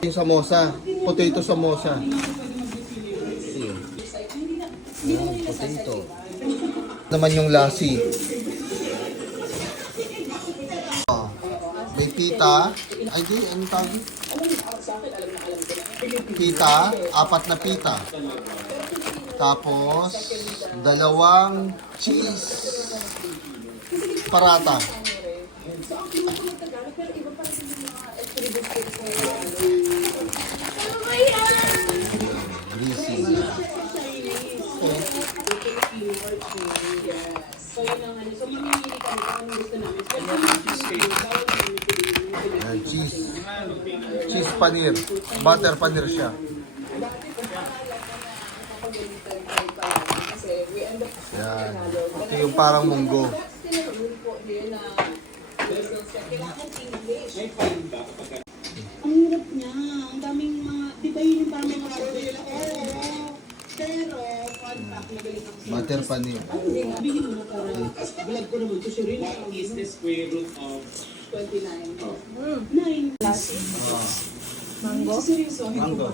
Yung samosa, potato samosa. Yan, potato. Naman yung lassi. May pita. Ay, di, ano tawag? Pita, 4 na pita. Tapos, 2 cheese parata. Greasy. Yan, cheese. Cheese paneer. Butter paneer siya. Yan. Ito yung parang munggo. Ang hirap niya. Ang daming mga, di ba yun yung parang mga pero, contact, magaling ako. Butter paneer. Bigyan mo na parang, vlog ko naman, kasi rin, Is the square root of 29. 9. Ah. Mango? Seryoso. Mango.